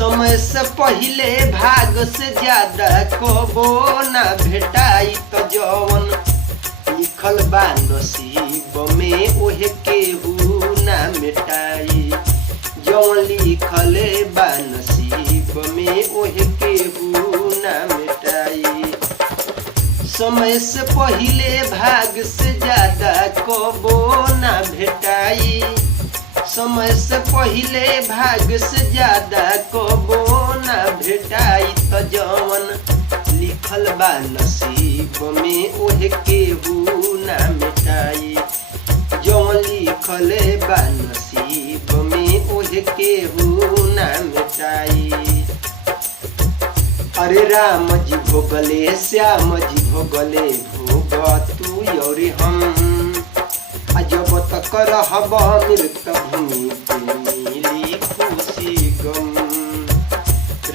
समय से पहिले भाग से ज्यादा कबो ना भेटाई त जवन लिखल बा नसीब में ओहे केहू ना मिटाई। जवन लिखल बा नसीब में ओहे केहू ना मिटाई। समय से पहिले भाग से ज्यादा कबो ना भेटाई। समय से पहिले भाग से ज्यादा कबो ना भेटाई त जवन लिखल बा नसीब में ओहे केहू ना मिटाई। जवन लिखल बा नसीब में ओहे केहू ना मिटाई। अरे राम जी भोगले श्याम जी भोगले भोग तू और हम। जब तक रहब मृत भूमि पे मिली खुशी गम।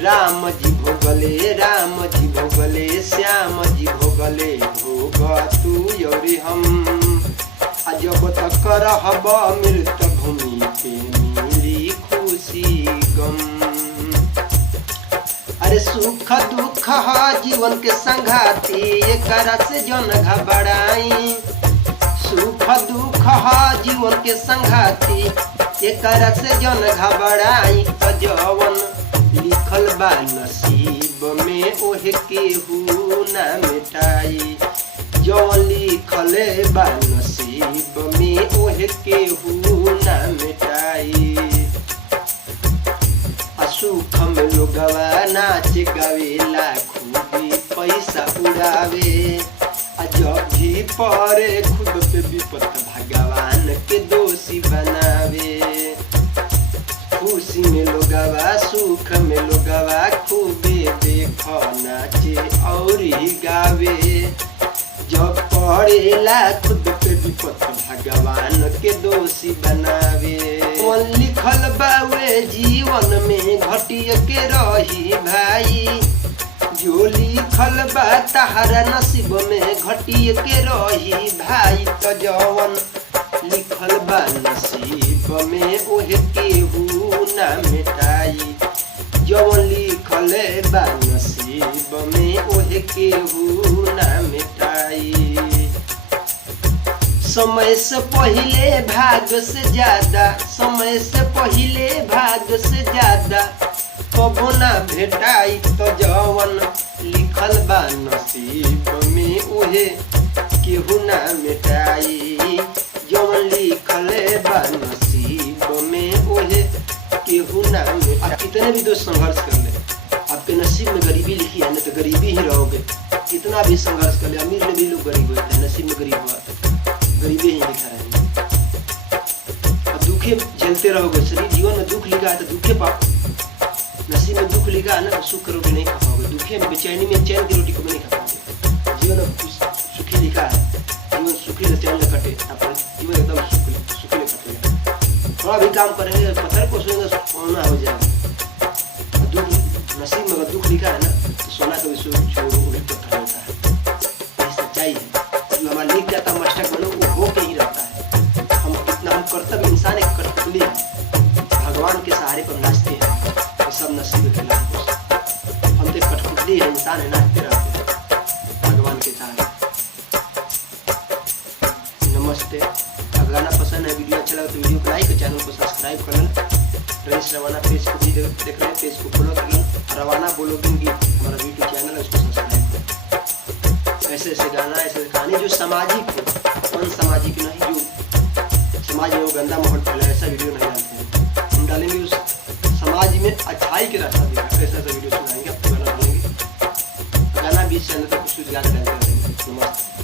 राम जी भोगले श्याम जी भोगले भोग तू और हम। जब तक रहब मृत भूमि पे मिली खुशी गम। अरे सुख दुख जीवन के संघाती एकरा से जन घबराई। सुख दुख जीवन के संघाती एकरा से जन घबराई त जवन लिखल बा नसीब में ओहे केहू ना मिटाई। जवन लिखल बा नसीब में ओहे केहू ना मिटाई। सुख में लोगवा नाच गावेला खूबी पैसा उड़ावे। जब भी परे खुद पे विपत भगवान के दोषी बनावे। खुशी में लोगवा सुख में लोगवा खूबे देख नाचे और गावे। जब पड़ेला खुद पे विपत भगवान के दोषी बनावे। लिखल बावे जीवन में घटिया के रही भाई। जो लिखल बा तहरा नसीब में घटिए के रही भाई त जवन लिखल बा नसीब में ओहे केहू ना मिटाई। जवन लिखल बा नसीब में ओहे केहू ना मिटाई। समय से पहिले भाग से ज्यादा समय से पहिले भाग से ज्यादा कबो ना भेटाई त जवन लिखल बा नसीब में ओहे केहू ना मिटाई। जवन लिखल बा नसीब में ओहे केहू ना मिटाई। आप कितने भी दोस्त संघर्ष कर ले, आपके नसीब में गरीबी लिखी है ना तो गरीबी ही रहोगे। कितना भी संघर्ष कर ले, अमीर ने भी लोग गरीब होते हैं, नसीब में गरीब हुआ गरीबी ही लिखा रहेगा। अब दुखे झेलते रहोगे। शरीर जीवन में दुख लिखा है तो दुखे पाओ। नसीब में दुख लिखा है ना तो सुख रोटी नहीं खा पाओगे। दुखे में बेचैनी में चैन की रोटी को नहीं खा पाओगे। जीवन में सुखी लिखा है, जीवन सुखी न चैन न कटे। जीवन एकदम सुखी न कटेगा। थोड़ा भी काम करेंगे पत्थर को सोएंगे सोना हो जाएगा। दुख नसीब में अगर दुख लिखा है ना तो सोना कभी पत्थर होता है। यही सच्चाई है। जो हमारा लिख जाता है मस्टक बनो वो हो के ही रहता है। हम कितना हम कर्तव्य इंसान एक कठपुतली है, भगवान के सहारे पर नाचते हैं। सब नसीब के हम तो कठपुतली है, इंसान है, नाचते रहते हैं भगवान के सहारे। नमस्ते। अगर गाना पसंद है, वीडियो अच्छा लगा तो वीडियो को लाइक और चैनल को सब्सक्राइब कर लेना। रईस रवाना पेज को भी देख रहे हैं, पेज को फॉलो कर लेना। रवाना ब्लॉगिंग की हमारा यूट्यूब चैनल है, उसको सब्सक्राइब करें। ऐसे ऐसे गाना ऐसे कहानी जो सामाजिक हो, अनसामाजिक नहीं, जो समाज में वो गंदा माहौल फैला ऐसा वीडियो नहीं डालते हैं। हम डालेंगे उस समाज में अच्छाई के रास्ता दिखा ऐसा वीडियो सुनाएंगे, आपको गाना डालेंगे। गाना 20 चैनल तक कुछ ज़्यादा डालते रहेंगे। नमस्ते।